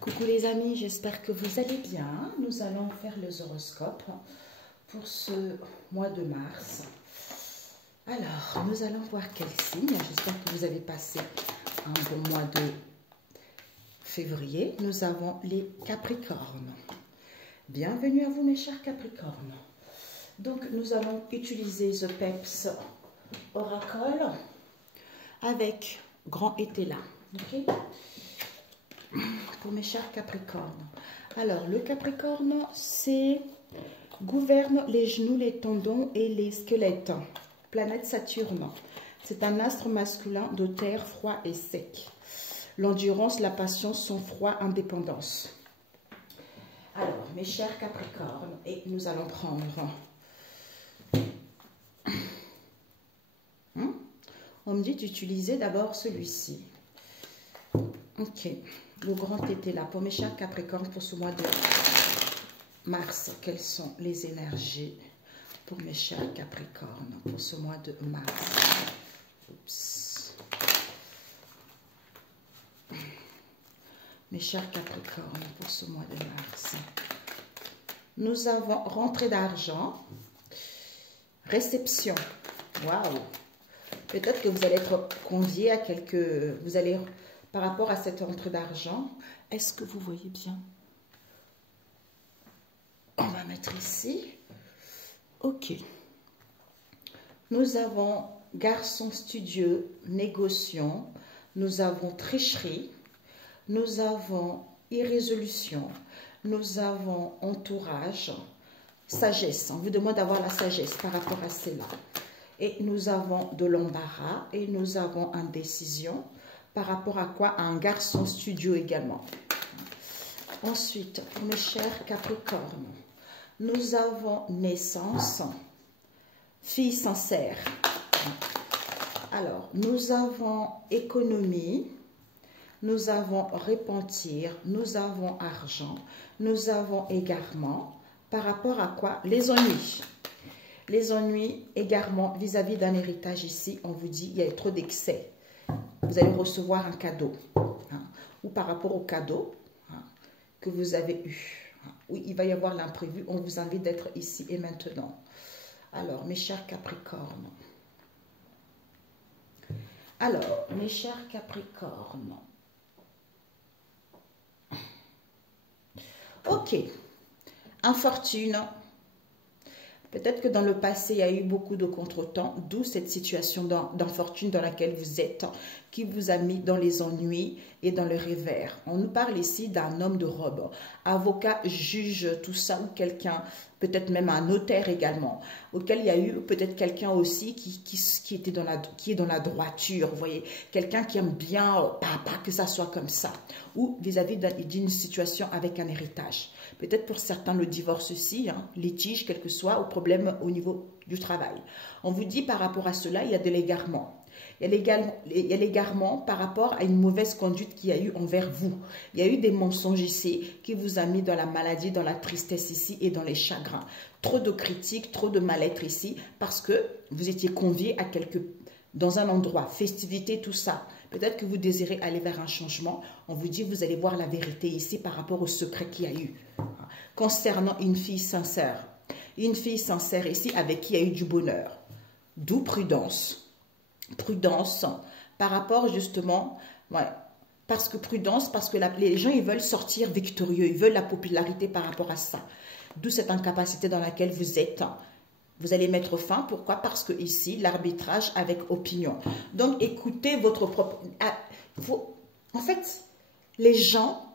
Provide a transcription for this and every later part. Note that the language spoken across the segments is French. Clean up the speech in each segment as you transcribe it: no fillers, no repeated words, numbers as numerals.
Coucou les amis, j'espère que vous allez bien. Nous allons faire les horoscopes pour ce mois de mars. Alors, nous allons voir quel signe. J'espère que vous avez passé un bon mois de février. Nous avons les Capricornes. Bienvenue à vous mes chers Capricornes. Donc, nous allons utiliser The Peps Oracle avec Grand été là. Ok? Pour mes chers Capricornes. Alors, le Capricorne, c'est gouverne les genoux, les tendons et les squelettes. Planète Saturne. C'est un astre masculin de terre, froid et sec. L'endurance, la patience, sang-froid, indépendance. Alors, mes chers Capricornes, et nous allons prendre... On me dit d'utiliser d'abord celui-ci. Ok. Le grand été là. Pour mes chers Capricornes, pour ce mois de mars, quelles sont les énergies pour mes chers Capricornes pour ce mois de mars? Oups. Mes chers Capricornes, pour ce mois de mars, nous avons rentrée d'argent, réception. Waouh! Peut-être que vous allez être convié à quelques... Vous allez... Par rapport à cette entrée d'argent, est-ce que vous voyez bien? On va mettre ici. Ok. Nous avons garçon studieux, négociant. Nous avons tricherie. Nous avons irrésolution. Nous avons entourage. Sagesse. On vous demande d'avoir la sagesse par rapport à cela. Et nous avons de l'embarras. Et nous avons indécision. Par rapport à quoi? À un garçon studio également. Ensuite, pour mes chers Capricornes, nous avons naissance, fille sincère. Alors, nous avons économie, nous avons repentir, nous avons argent, nous avons égarement. Par rapport à quoi? Les ennuis. Les ennuis, égarement vis-à-vis d'un héritage ici, on vous dit il y a trop d'excès. Vous allez recevoir un cadeau, ou par rapport au cadeau que vous avez eu. Oui, il va y avoir l'imprévu. On vous invite d'être ici et maintenant. Alors, mes chers Capricornes. Alors, mes chers Capricornes. Ok. Infortune. Peut-être que dans le passé, il y a eu beaucoup de contretemps, d'où cette situation d'infortune dans laquelle vous êtes, qui vous a mis dans les ennuis et dans le revers. On nous parle ici d'un homme de robe, avocat, juge, tout ça, ou quelqu'un, peut-être même un notaire également, auquel il y a eu peut-être quelqu'un aussi qui est dans la droiture, vous voyez, quelqu'un qui aime bien, pas que ça soit comme ça, ou vis-à-vis d'une situation avec un héritage. Peut-être pour certains le divorce aussi, litige, quel que soit, ou problème au niveau du travail. On vous dit par rapport à cela, il y a de l'égarement. Il y a l'égarement par rapport à une mauvaise conduite qu'il y a eu envers vous. Il y a eu des mensonges ici qui vous a mis dans la maladie, dans la tristesse ici et dans les chagrins. Trop de critiques, trop de mal-être ici parce que vous étiez convié à dans un endroit, festivité, tout ça. Peut-être que vous désirez aller vers un changement. On vous dit, vous allez voir la vérité ici par rapport au secret qu'il y a eu. Concernant une fille sincère. Une fille sincère ici avec qui il y a eu du bonheur. D'où prudence. Prudence par rapport justement, parce que les gens ils veulent sortir victorieux, ils veulent la popularité par rapport à ça. D'où cette incapacité dans laquelle vous êtes. Vous allez mettre fin, pourquoi? Parce que ici, l'arbitrage avec opinion. Donc, écoutez votre propre... En fait, les gens,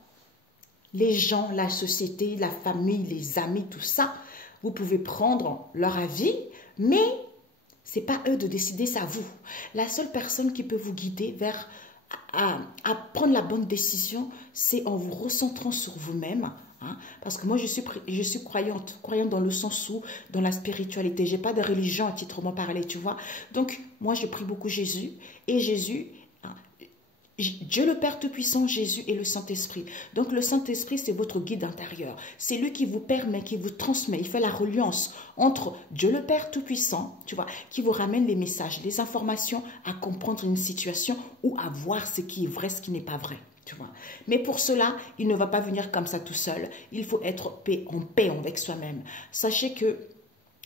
la société, la famille, les amis, tout ça, vous pouvez prendre leur avis, mais ce n'est pas eux de décider, c'est à vous. La seule personne qui peut vous guider vers à prendre la bonne décision, c'est en vous recentrant sur vous-même. Parce que moi, je suis croyante dans le sens où, dans la spiritualité, je n'ai pas de religion à titrement parlé, tu vois. Donc, moi, je prie beaucoup Jésus. Et Jésus, Dieu le Père Tout-Puissant, Jésus et le Saint-Esprit. Donc, le Saint-Esprit, c'est votre guide intérieur. C'est lui qui vous permet, qui vous transmet. Il fait la reliance entre Dieu le Père Tout-Puissant, tu vois, qui vous ramène les messages, les informations à comprendre une situation ou à voir ce qui est vrai, ce qui n'est pas vrai. Tu vois. Mais pour cela, il ne va pas venir comme ça tout seul. Il faut être en paix avec soi-même. Sachez que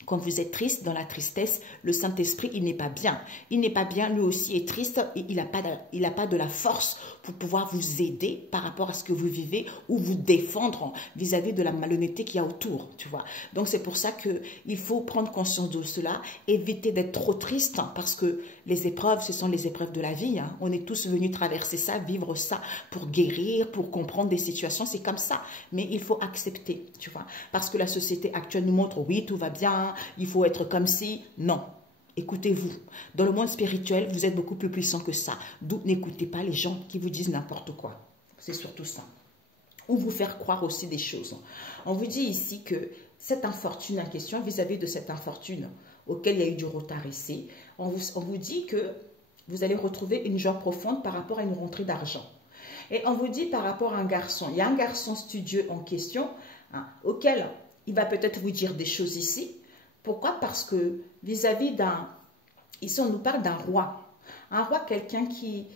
quand vous êtes triste, dans la tristesse, le Saint-Esprit, il n'est pas bien. Il n'est pas bien, lui aussi est triste et il n'a pas de la force pour pouvoir vous aider par rapport à ce que vous vivez ou vous défendre vis-à-vis de la malhonnêteté qu'il y a autour, tu vois. Donc c'est pour ça qu'il faut prendre conscience de cela, éviter d'être trop triste parce que les épreuves, ce sont les épreuves de la vie. Hein. On est tous venus traverser ça, vivre ça pour guérir, pour comprendre des situations, c'est comme ça. Mais il faut accepter, tu vois. Parce que la société actuelle nous montre, oui, tout va bien, il faut être comme si, non. Écoutez-vous. Dans le monde spirituel, vous êtes beaucoup plus puissant que ça. D'où n'écoutez pas les gens qui vous disent n'importe quoi. C'est surtout ça. Ou vous faire croire aussi des choses. On vous dit ici que cette infortune en question, vis-à-vis de cette infortune auquel il y a eu du retard ici, on vous dit que vous allez retrouver une joie profonde par rapport à une rentrée d'argent. Et on vous dit par rapport à un garçon, il y a un garçon studieux en question, hein, auquel il va peut-être vous dire des choses ici. Pourquoi? Parce que vis-à-vis ici on nous parle d'un roi. Un roi, quelqu'un qui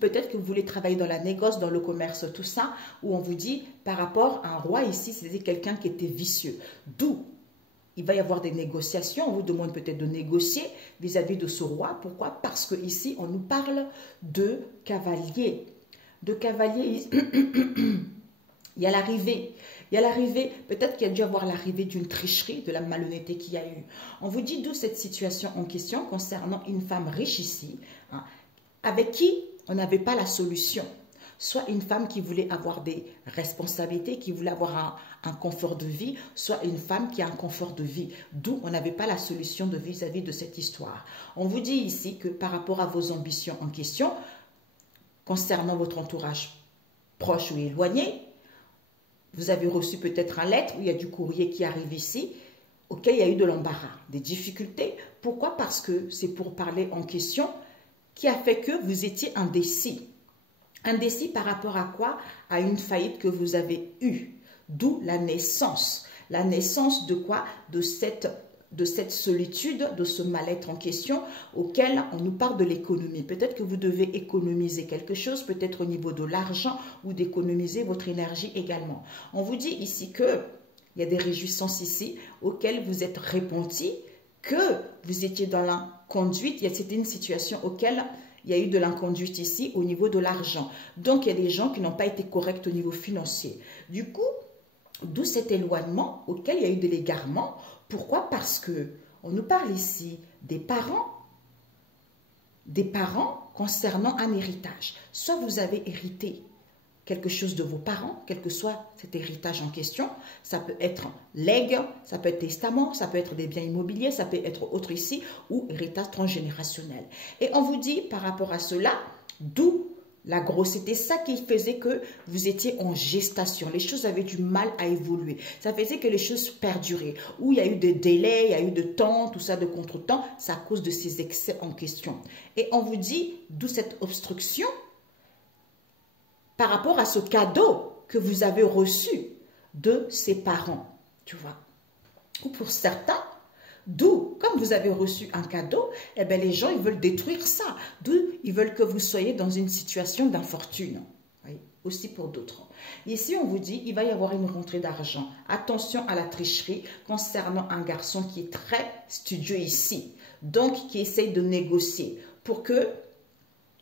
peut-être que vous voulez travailler dans la négoce, dans le commerce, tout ça, où on vous dit par rapport à un roi ici, c'était quelqu'un qui était vicieux. D'où il va y avoir des négociations, on vous demande peut-être de négocier vis-à-vis de ce roi. Pourquoi? Parce que ici on nous parle de cavalier. De cavalier, il y a l'arrivée. Il y a l'arrivée, peut-être qu'il y a dû avoir l'arrivée d'une tricherie, de la malhonnêteté qu'il y a eu. On vous dit d'où cette situation en question concernant une femme riche ici, hein, avec qui on n'avait pas la solution. Soit une femme qui voulait avoir des responsabilités, qui voulait avoir un confort de vie, soit une femme qui a un confort de vie. D'où on n'avait pas la solution vis-à-vis de cette histoire. On vous dit ici que par rapport à vos ambitions en question, concernant votre entourage proche ou éloigné, vous avez reçu peut-être un lettre où il y a du courrier qui arrive ici, auquel il y a eu de l'embarras, des difficultés. Pourquoi? Parce que c'est pour parler en question qui a fait que vous étiez indécis. Indécis par rapport à quoi? À une faillite que vous avez eue. D'où la naissance. La naissance de quoi? De cette solitude, de ce mal-être en question auquel on nous parle de l'économie. Peut-être que vous devez économiser quelque chose, peut-être au niveau de l'argent ou d'économiser votre énergie également. On vous dit ici qu'il y a des réjouissances ici auxquelles vous êtes repentis, que vous étiez dans l'inconduite. C'était une situation auquel il y a eu de l'inconduite ici au niveau de l'argent. Donc, il y a des gens qui n'ont pas été corrects au niveau financier. Du coup, d'où cet éloignement auquel il y a eu de l'égarement. Pourquoi? Parce que on nous parle ici des parents concernant un héritage. Soit vous avez hérité quelque chose de vos parents, quel que soit cet héritage en question. Ça peut être legs, ça peut être testament, ça peut être des biens immobiliers, ça peut être autre ici, ou héritage transgénérationnel. Et on vous dit par rapport à cela, d'où la grosse, c'était ça qui faisait que vous étiez en gestation. Les choses avaient du mal à évoluer. Ça faisait que les choses perduraient. Où il y a eu des délais, il y a eu de temps, tout ça de contre-temps, c'est à cause de ces excès en question. Et on vous dit d'où cette obstruction par rapport à ce cadeau que vous avez reçu de ses parents, tu vois. Ou pour certains, d'où, comme vous avez reçu un cadeau, eh bien les gens, ils veulent détruire ça. D'où, ils veulent que vous soyez dans une situation d'infortune. Oui, aussi pour d'autres. Ici, on vous dit, il va y avoir une rentrée d'argent. Attention à la tricherie concernant un garçon qui est très studieux ici. Donc, qui essaye de négocier pour que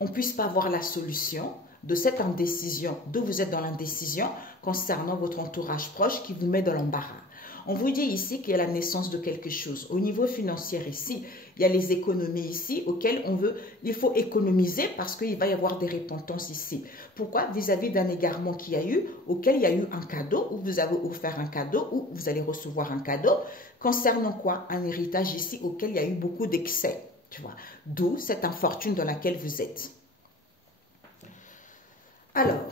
on ne puisse pas avoir la solution de cette indécision, d'où vous êtes dans l'indécision concernant votre entourage proche qui vous met dans l'embarras. On vous dit ici qu'il y a la naissance de quelque chose. Au niveau financier ici, il y a les économies ici auxquelles il faut économiser parce qu'il va y avoir des repentances ici. Pourquoi? Vis-à-vis d'un égarement qu'il y a eu, auquel il y a eu un cadeau, ou vous avez offert un cadeau, ou vous allez recevoir un cadeau. Concernant quoi? Un héritage ici auquel il y a eu beaucoup d'excès. Tu vois? D'où cette infortune dans laquelle vous êtes. Alors,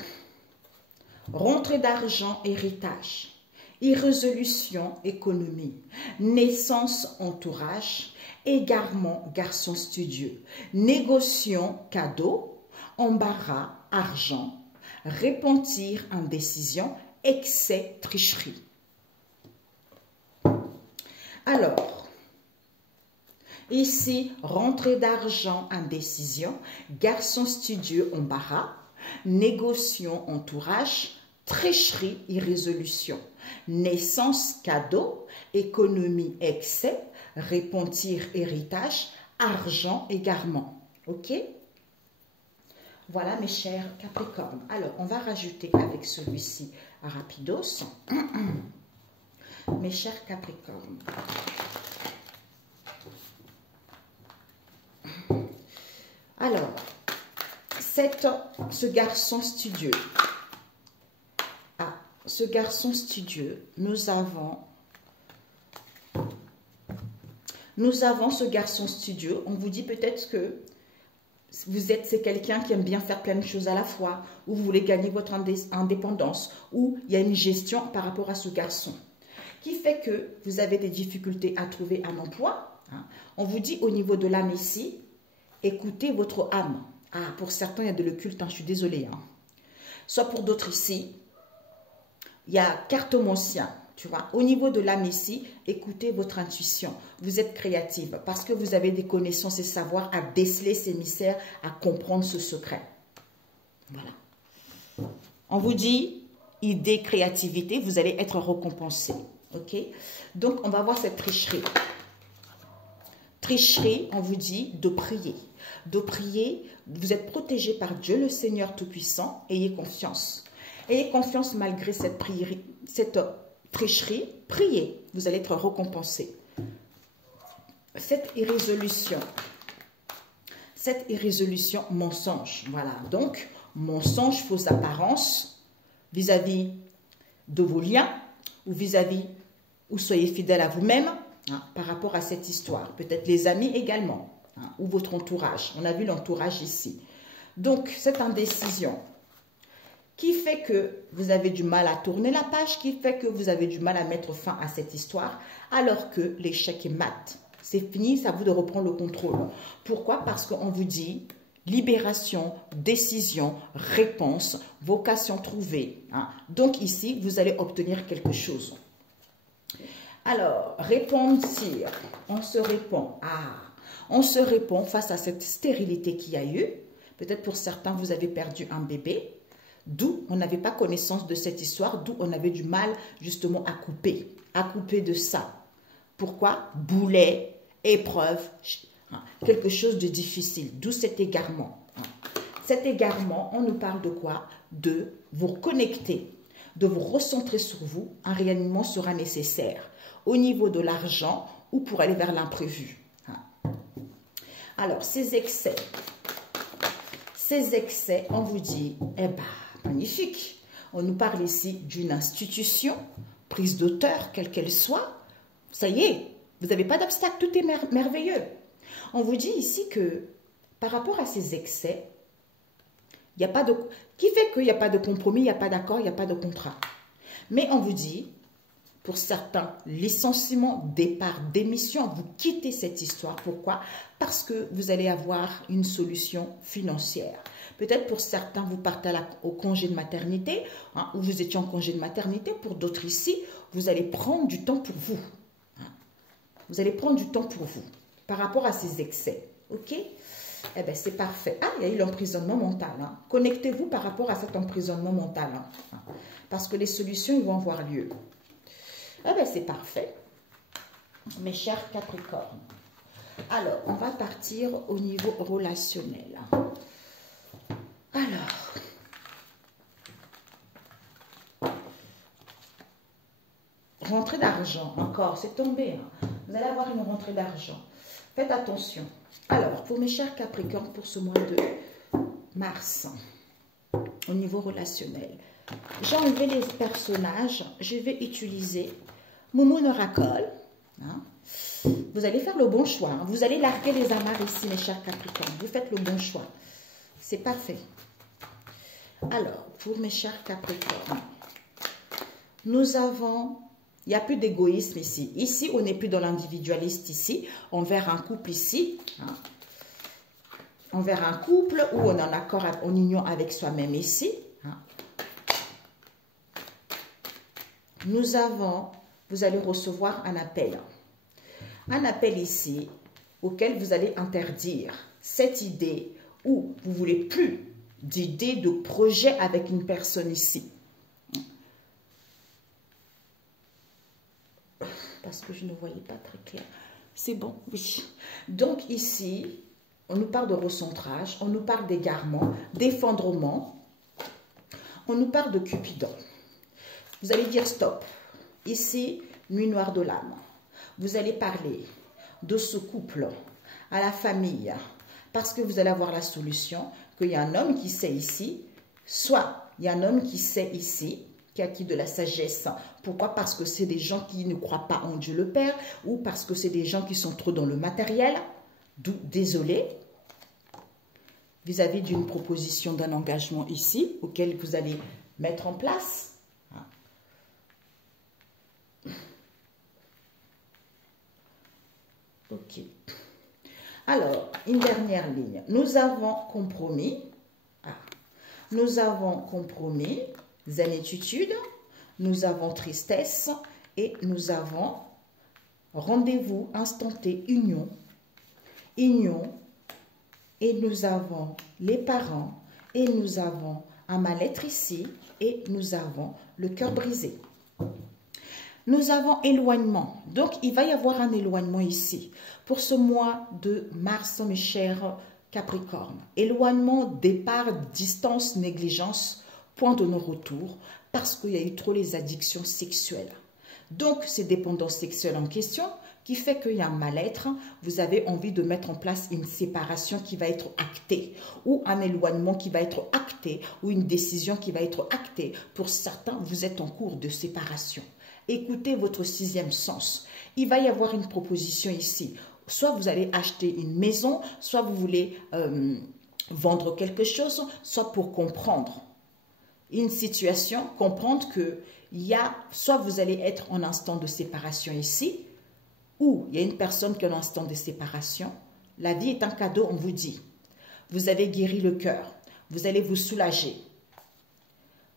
rentrée d'argent, héritage, irrésolution, économie, naissance, entourage, égarement, garçon studieux, négociation, cadeau, embarras, argent, repentir, indécision, excès, tricherie. Alors, ici, rentrée d'argent, indécision, garçon studieux, embarras, négociation, entourage, tricherie, irrésolution, naissance, cadeau, économie, excès, repentir, héritage, argent, égarement. Ok? Voilà mes chers Capricornes. Alors, on va rajouter avec celui-ci rapidos. Mes chers Capricornes. Alors, ce garçon studieux. Ah, ce garçon studieux, nous avons ce garçon studieux. On vous dit peut-être que c'est quelqu'un qui aime bien faire plein de choses à la fois, ou vous voulez gagner votre indépendance, ou il y a une gestion par rapport à ce garçon, qui fait que vous avez des difficultés à trouver un emploi. Hein. On vous dit au niveau de l'âme ici, écoutez votre âme. Ah, pour certains, il y a de l'occulte, hein, je suis désolée. Hein. Soit pour d'autres ici, il y a cartomancien. Tu vois, au niveau de l'âme ici, écoutez votre intuition. Vous êtes créative parce que vous avez des connaissances et savoir à déceler ces mystères, à comprendre ce secret. Voilà. On vous dit, idée, créativité, vous allez être récompensé. Ok? Donc, on va voir cette tricherie. Tricherie, on vous dit de prier. De prier, vous êtes protégé par Dieu, le Seigneur Tout-Puissant. Ayez confiance. Ayez confiance malgré cette tricherie, priez, vous allez être récompensé. Cette irrésolution, mensonge, voilà. Donc, mensonge, fausse apparence, vis-à-vis de vos liens, ou vis-à-vis, ou soyez fidèle à vous-même, hein, par rapport à cette histoire. Peut-être les amis également, hein, ou votre entourage. On a vu l'entourage ici. Donc, cette indécision, qui fait que vous avez du mal à tourner la page, qui fait que vous avez du mal à mettre fin à cette histoire, alors que l'échec est mat. C'est fini, c'est à vous de reprendre le contrôle. Pourquoi? Parce qu'on vous dit libération, décision, réponse, vocation trouvée. Hein. Donc ici, vous allez obtenir quelque chose. Alors, repentir, on se répond. Ah, on se répond face à cette stérilité qu'il y a eu. Peut-être pour certains, vous avez perdu un bébé. D'où on n'avait pas connaissance de cette histoire, d'où on avait du mal justement à couper de ça. Pourquoi? Boulet, épreuve, hein, quelque chose de difficile, d'où cet égarement. Hein. Cet égarement, on nous parle de quoi? De vous reconnecter, de vous recentrer sur vous. Un réalignement sera nécessaire au niveau de l'argent ou pour aller vers l'imprévu. Hein. Alors, ces excès, on vous dit, eh ben, magnifique. On nous parle ici d'une institution, prise d'auteur, quelle qu'elle soit. Ça y est, vous n'avez pas d'obstacle, tout est merveilleux. On vous dit ici que par rapport à ces excès, il n'y a pas de... qui fait qu'il n'y a pas de compromis, il n'y a pas d'accord, il n'y a pas de contrat. Mais on vous dit, pour certains, licenciement, départ, démission, vous quittez cette histoire. Pourquoi? Parce que vous allez avoir une solution financière. Peut-être pour certains, vous partez au congé de maternité, hein, ou vous étiez en congé de maternité. Pour d'autres ici, vous allez prendre du temps pour vous. Hein. Vous allez prendre du temps pour vous par rapport à ces excès. OK? Eh bien, c'est parfait. Ah, il y a eu l'emprisonnement mental. Hein. Connectez-vous par rapport à cet emprisonnement mental. Hein, parce que les solutions, ils vont avoir lieu. Eh bien, c'est parfait. Mes chers Capricornes. Alors, on va partir au niveau relationnel. Alors, rentrée d'argent, encore, c'est tombé. Hein. Vous allez avoir une rentrée d'argent. Faites attention. Alors, pour mes chers Capricornes, pour ce mois de mars, au niveau relationnel, j'ai enlevé les personnages. Je vais utiliser Moumou Oracle. Hein. Vous allez faire le bon choix. Hein. Vous allez larguer les amarres ici, mes chers Capricornes. Vous faites le bon choix. C'est parfait. Alors, pour mes chers Capricornes, nous avons... Il n'y a plus d'égoïsme ici. Ici, on n'est plus dans l'individualiste ici. Envers un couple ici. Hein. Envers un couple où on est en accord, en union avec soi-même ici. Hein. Nous avons... Vous allez recevoir un appel. Un appel ici auquel vous allez interdire cette idée où vous ne voulez plus d'idées, de projets avec une personne ici. Parce que je ne voyais pas très clair. C'est bon, oui. Donc ici, on nous parle de recentrage, on nous parle d'égarement, d'effondrement, on nous parle de Cupidon. Vous allez dire stop. Ici, nuit noire de l'âme. Vous allez parler de ce couple à la famille parce que vous allez avoir la solution qu'il y a un homme qui sait ici, soit il y a un homme qui sait ici, qui a acquis de la sagesse. Pourquoi? Parce que c'est des gens qui ne croient pas en Dieu le Père ou parce que c'est des gens qui sont trop dans le matériel. Désolé, vis-à-vis d'une proposition d'un engagement ici auquel vous allez mettre en place. Ok. Alors, une dernière ligne. Nous avons compromis. Nous avons compromis, zénitude, nous avons tristesse et nous avons rendez-vous instanté, union. Union. Et nous avons les parents et nous avons un mal-être ici et nous avons le cœur brisé. Nous avons éloignement. Donc, il va y avoir un éloignement ici. Pour ce mois de mars, mes chers Capricorne. Éloignement, départ, distance, négligence, point de non-retour, parce qu'il y a eu trop les addictions sexuelles. Donc, c'est dépendance sexuelle en question qui fait qu'il y a un mal-être. Vous avez envie de mettre en place une séparation qui va être actée, ou un éloignement qui va être acté, ou une décision qui va être actée. Pour certains, vous êtes en cours de séparation. Écoutez votre sixième sens. Il va y avoir une proposition ici. Soit vous allez acheter une maison, soit vous voulez vendre quelque chose, soit pour comprendre une situation, comprendre que soit vous allez être en instant de séparation ici, ou il y a une personne qui est en instant de séparation. La vie est un cadeau, on vous dit. Vous avez guéri le cœur, vous allez vous soulager.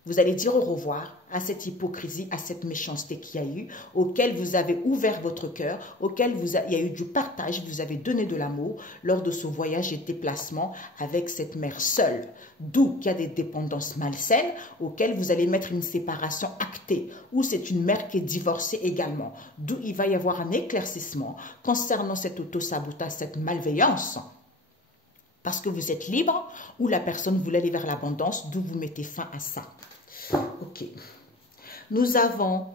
Vous allez dire au revoir à cette hypocrisie, à cette méchanceté qu'il y a eu, auquel vous avez ouvert votre cœur, auquel il y a eu du partage, vous avez donné de l'amour lors de ce voyage et déplacement avec cette mère seule. D'où qu'il y a des dépendances malsaines auxquelles vous allez mettre une séparation actée, ou c'est une mère qui est divorcée également. D'où il va y avoir un éclaircissement concernant cet autosabotage, cette malveillance. Parce que vous êtes libre, ou la personne voulait aller vers l'abondance, d'où vous mettez fin à ça. Ok. Nous avons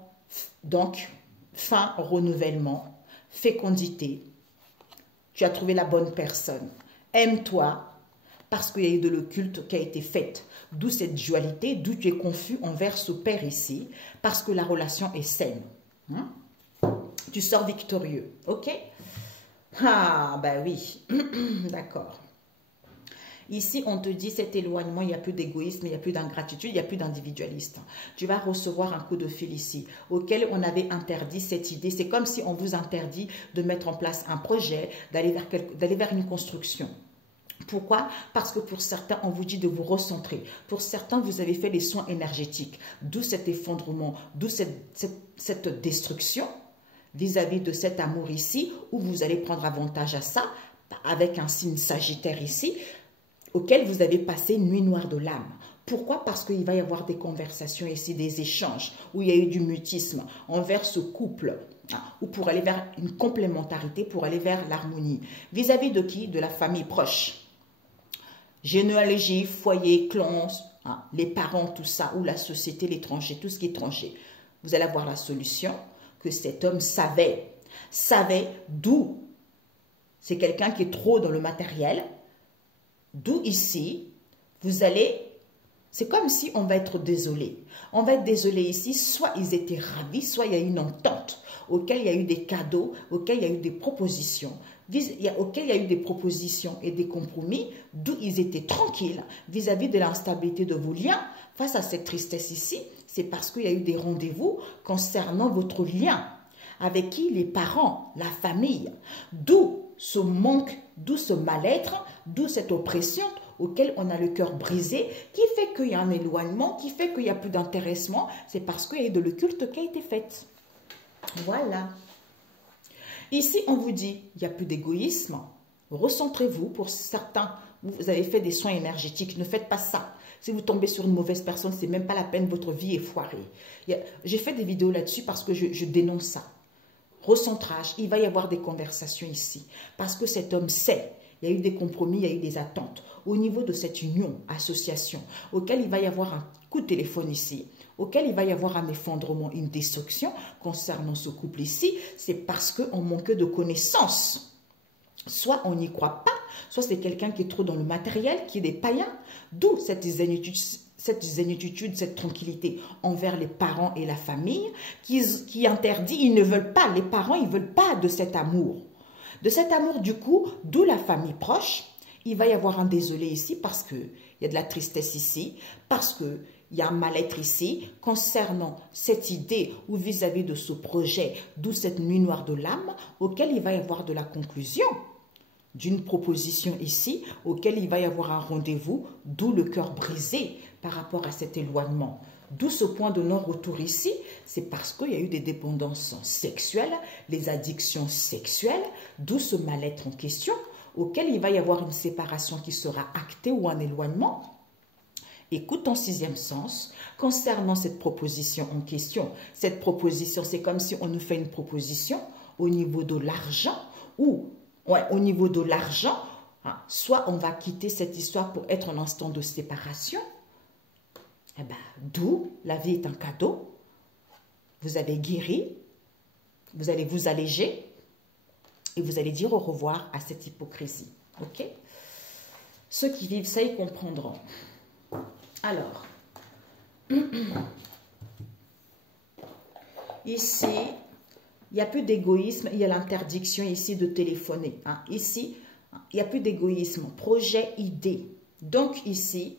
donc fin, renouvellement, fécondité. Tu as trouvé la bonne personne. Aime-toi parce qu'il y a eu de l'occulte qui a été faite. D'où cette dualité, d'où tu es confus envers ce père ici, parce que la relation est saine. Tu sors victorieux. Ok? Ah, ben oui. D'accord. Ici, on te dit cet éloignement, il n'y a plus d'égoïsme, il n'y a plus d'ingratitude, il n'y a plus d'individualiste. Tu vas recevoir un coup de fil ici, auquel on avait interdit cette idée. C'est comme si on vous interdit de mettre en place un projet, d'aller vers une construction. Pourquoi? Parce que pour certains, on vous dit de vous recentrer. Pour certains, vous avez fait les soins énergétiques. D'où cet effondrement, d'où cette destruction vis-à-vis de cet amour ici, où vous allez prendre avantage à ça, avec un signe sagittaire ici, auquel vous avez passé une nuit noire de l'âme. Pourquoi? Parce qu'il va y avoir des conversations ici, des échanges, où il y a eu du mutisme envers ce couple, ou pour aller vers une complémentarité, pour aller vers l'harmonie. Vis-à-vis de qui? De la famille proche. Généalogie, foyer, clan, les parents, tout ça, ou la société, l'étranger, tout ce qui est étranger. Vous allez avoir la solution que cet homme savait d'où. C'est quelqu'un qui est trop dans le matériel. D'où ici, vous allez, c'est comme si on va être désolé. On va être désolé ici, soit ils étaient ravis, soit il y a une entente, auquel il y a eu des cadeaux, auquel il y a eu des propositions, auquel il y a eu des propositions et des compromis, d'où ils étaient tranquilles vis-à-vis de l'instabilité de vos liens. Face à cette tristesse ici, c'est parce qu'il y a eu des rendez-vous concernant votre lien. Avec qui? Les parents, la famille. D'où ce manque, d'où ce mal-être, d'où cette oppression auquel on a le cœur brisé, qui fait qu'il y a un éloignement, qui fait qu'il n'y a plus d'intéressement. C'est parce qu'il y a eu de l'occulte qui a été faite. Voilà. Ici, on vous dit, il n'y a plus d'égoïsme. Recentrez-vous. Pour certains, vous avez fait des soins énergétiques. Ne faites pas ça. Si vous tombez sur une mauvaise personne, c'est même pas la peine, votre vie est foirée. J'ai fait des vidéos là-dessus parce que je dénonce ça. Recentrage, il va y avoir des conversations ici. Parce que cet homme sait, il y a eu des compromis, il y a eu des attentes. Au niveau de cette union, association, auquel il va y avoir un coup de téléphone ici, auquel il va y avoir un effondrement, une destruction concernant ce couple ici, c'est parce qu'on manque de connaissances. Soit on n'y croit pas, soit c'est quelqu'un qui est trop dans le matériel, qui est des païens, d'où cette zénitude, cette tranquillité envers les parents et la famille, qui interdit, ils ne veulent pas, les parents, ils ne veulent pas de cet amour. De cet amour, du coup, d'où la famille proche, il va y avoir un désolé ici parce qu'il y a de la tristesse ici, parce qu'il y a un mal-être ici concernant cette idée ou vis-à-vis de ce projet, d'où cette nuit noire de l'âme, auquel il va y avoir de la conclusion d'une proposition ici, auquel il va y avoir un rendez-vous, d'où le cœur brisé par rapport à cet éloignement. D'où ce point de non-retour ici, c'est parce qu'il y a eu des dépendances sexuelles, les addictions sexuelles, d'où ce mal-être en question, auquel il va y avoir une séparation qui sera actée ou un éloignement. Écoute ton sixième sens concernant cette proposition en question. Cette proposition, c'est comme si on nous fait une proposition au niveau de l'argent ou au niveau de l'argent, soit on va quitter cette histoire pour être en instant de séparation. Eh ben, d'où la vie est un cadeau. Vous avez guéri, vous allez vous alléger et vous allez dire au revoir à cette hypocrisie. Ok? Ceux qui vivent ça, ils comprendront. Alors, ici, il n'y a plus d'égoïsme, il y a l'interdiction ici de téléphoner. Ici, il n'y a plus d'égoïsme, projet, idée. Donc ici,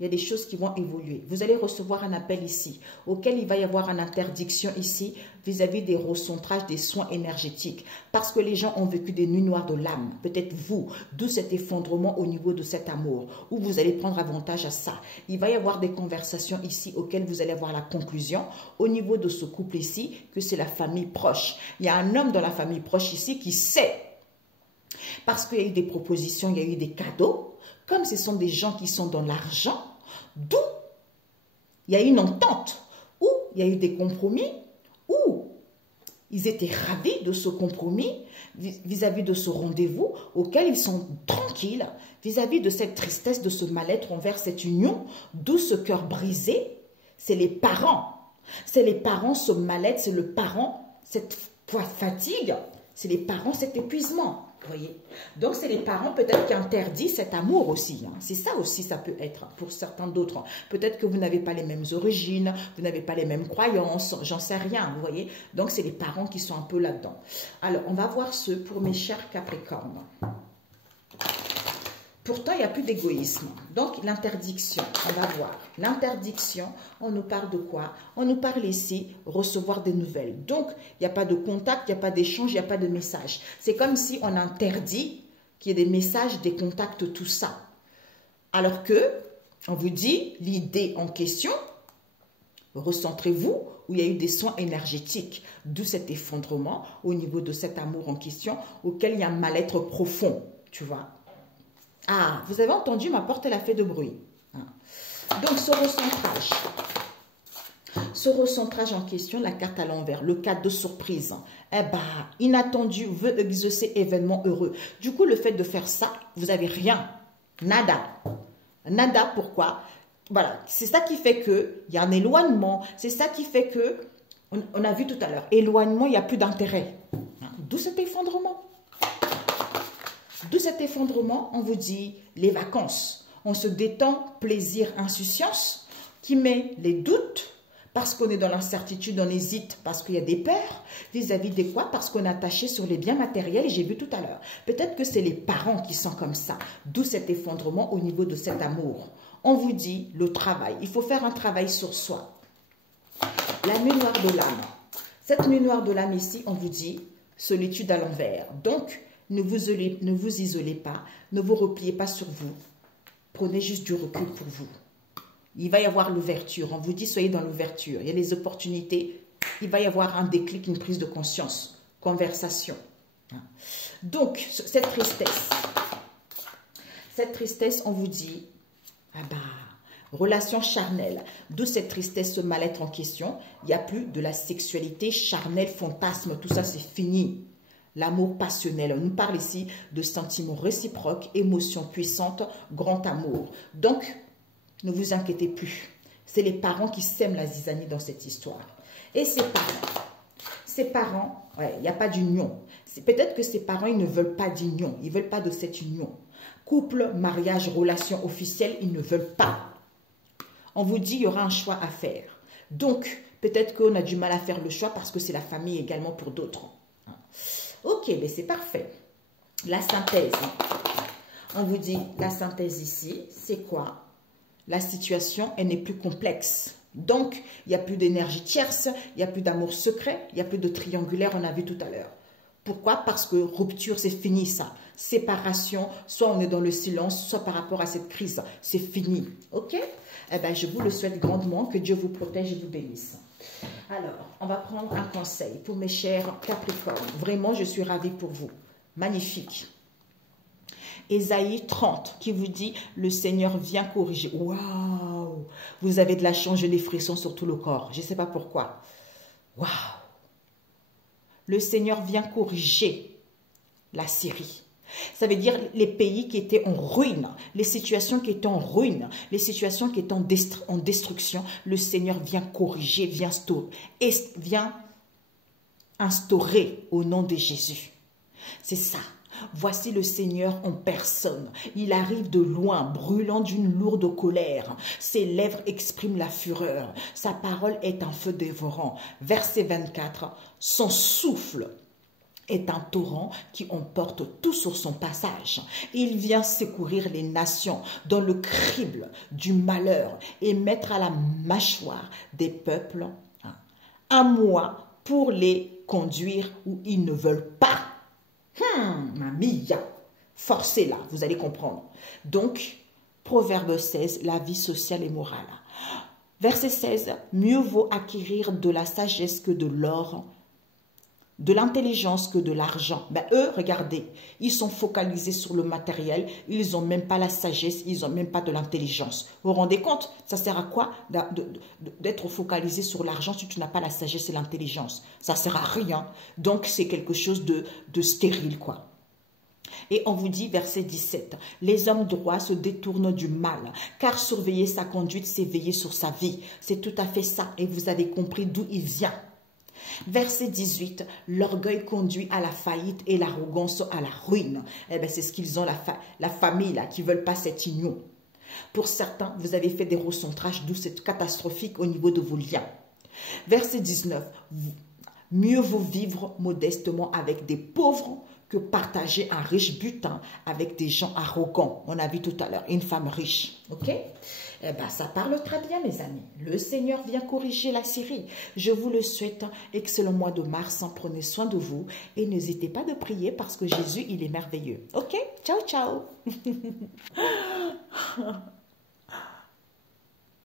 il y a des choses qui vont évoluer. Vous allez recevoir un appel ici, auquel il va y avoir une interdiction ici vis-à-vis des recentrages, des soins énergétiques. Parce que les gens ont vécu des nuits noires de l'âme, peut-être vous, d'où cet effondrement au niveau de cet amour, où vous allez prendre avantage à ça. Il va y avoir des conversations ici auxquelles vous allez avoir la conclusion, au niveau de ce couple ici, que c'est la famille proche. Il y a un homme dans la famille proche ici qui sait, parce qu'il y a eu des propositions, il y a eu des cadeaux, comme ce sont des gens qui sont dans l'argent, d'où il y a une entente, où il y a eu des compromis, où ils étaient ravis de ce compromis vis-à-vis de ce rendez-vous auquel ils sont tranquilles vis-à-vis de cette tristesse, de ce mal-être envers cette union, d'où ce cœur brisé, c'est les parents. C'est les parents, ce mal-être, c'est le parent, cette fatigue, c'est les parents, cet épuisement. Voyez, donc c'est les parents peut-être qui interdisent cet amour aussi. C'est ça aussi, ça peut être pour certains d'autres. Peut-être que vous n'avez pas les mêmes origines, vous n'avez pas les mêmes croyances, j'en sais rien, vous voyez. Donc c'est les parents qui sont un peu là-dedans. Alors, on va voir ceux pour mes chers Capricornes. Pourtant, il n'y a plus d'égoïsme. Donc, l'interdiction, on va voir. L'interdiction, on nous parle de quoi? On nous parle ici, recevoir des nouvelles. Donc, il n'y a pas de contact, il n'y a pas d'échange, il n'y a pas de message. C'est comme si on interdit qu'il y ait des messages, des contacts, tout ça. Alors que, on vous dit, l'idée en question, recentrez-vous, où il y a eu des soins énergétiques, d'où cet effondrement au niveau de cet amour en question, auquel il y a un mal-être profond, tu vois. Ah, vous avez entendu, ma porte, elle a fait de bruit. Donc, ce recentrage en question, la carte à l'envers, le cadre de surprise, eh ben, inattendu, veut exaucer événement heureux. Du coup, le fait de faire ça, vous n'avez rien, nada. Nada, pourquoi? Voilà, c'est ça qui fait qu'il y a un éloignement, c'est ça qui fait que, on a vu tout à l'heure, éloignement, il n'y a plus d'intérêt. D'où cet effondrement. De cet effondrement, on vous dit les vacances. On se détend, plaisir, insouciance, qui met les doutes, parce qu'on est dans l'incertitude, on hésite, parce qu'il y a des peurs, vis-à-vis de quoi? Parce qu'on est attaché sur les biens matériels, j'ai vu tout à l'heure. Peut-être que c'est les parents qui sont comme ça, d'où cet effondrement au niveau de cet amour. On vous dit le travail, il faut faire un travail sur soi. La nuit noire de l'âme. Cette nuit noire de l'âme ici, on vous dit solitude à l'envers. Donc, ne vous isolez pas, ne vous repliez pas sur vous. Prenez juste du recul pour vous. Il va y avoir l'ouverture. On vous dit, soyez dans l'ouverture. Il y a des opportunités. Il va y avoir un déclic, une prise de conscience. Conversation. Donc, cette Cette tristesse, on vous dit, ah bah, relation charnelle. D'où cette tristesse, ce mal-être en question. Il n'y a plus de la sexualité charnelle, fantasme, tout ça c'est fini. L'amour passionnel, on nous parle ici de sentiments réciproques, émotions puissantes, grand amour. Donc, ne vous inquiétez plus. C'est les parents qui sèment la zizanie dans cette histoire. Et ces parents, il n'y a pas d'union. Peut-être que ces parents, ils ne veulent pas d'union. Ils ne veulent pas de cette union. Couple, mariage, relation officielle, ils ne veulent pas. On vous dit, il y aura un choix à faire. Donc, peut-être qu'on a du mal à faire le choix parce que c'est la famille également pour d'autres. Ok, mais c'est parfait. La synthèse. On vous dit, la synthèse ici, c'est quoi? La situation, elle n'est plus complexe. Donc, il n'y a plus d'énergie tierce, il n'y a plus d'amour secret, il n'y a plus de triangulaire, on a vu tout à l'heure. Pourquoi? Parce que rupture, c'est fini ça. Séparation, soit on est dans le silence, soit par rapport à cette crise. C'est fini. Ok? Eh bien, je vous le souhaite grandement. Que Dieu vous protège et vous bénisse. Alors, on va prendre un conseil pour mes chers Capricornes. Vraiment, je suis ravie pour vous. Magnifique. Ésaïe 30 qui vous dit « Le Seigneur vient corriger ». Waouh! Vous avez de la chance, j'ai les frissons sur tout le corps. Je ne sais pas pourquoi. Waouh! Le Seigneur vient corriger la Syrie. Ça veut dire les pays qui étaient en ruine, les situations qui étaient en ruine, les situations qui étaient en destruction. Le Seigneur vient corriger, vient instaurer au nom de Jésus. C'est ça. Voici le Seigneur en personne. Il arrive de loin, brûlant d'une lourde colère. Ses lèvres expriment la fureur. Sa parole est un feu dévorant. Verset 24. Son souffle est un torrent qui emporte tout sur son passage. Il vient secourir les nations dans le crible du malheur et mettre à la mâchoire des peuples un mois pour les conduire où ils ne veulent pas. Mamia, forcez-la, vous allez comprendre. Donc, Proverbe 16, la vie sociale et morale. Verset 16, mieux vaut acquérir de la sagesse que de l'or, de l'intelligence que de l'argent. Ben, eux, regardez, ils sont focalisés sur le matériel, ils n'ont même pas la sagesse, ils n'ont même pas de l'intelligence. Vous vous rendez compte? Ça sert à quoi d'être focalisé sur l'argent si tu n'as pas la sagesse et l'intelligence? Ça sert à rien. Donc, c'est quelque chose de stérile, quoi. Et on vous dit, verset 17, « Les hommes droits se détournent du mal, car surveiller sa conduite, c'est veiller sur sa vie. » C'est tout à fait ça, et vous avez compris d'où il vient. Verset 18, l'orgueil conduit à la faillite et l'arrogance à la ruine. Eh bien, c'est ce qu'ils ont, la famille, là, qui ne veulent pas cette union. Pour certains, vous avez fait des recentrages, d'où c'est catastrophique au niveau de vos liens. Verset 19, mieux vaut vivre modestement avec des pauvres que partager un riche butin avec des gens arrogants. On a vu tout à l'heure, une femme riche. Ok? Eh bien, ça parle très bien, mes amis. Le Seigneur vient corriger la Syrie. Je vous le souhaite. Excellent mois de mars. Prenez soin de vous. Et n'hésitez pas de prier parce que Jésus, il est merveilleux. Ok? Ciao, ciao.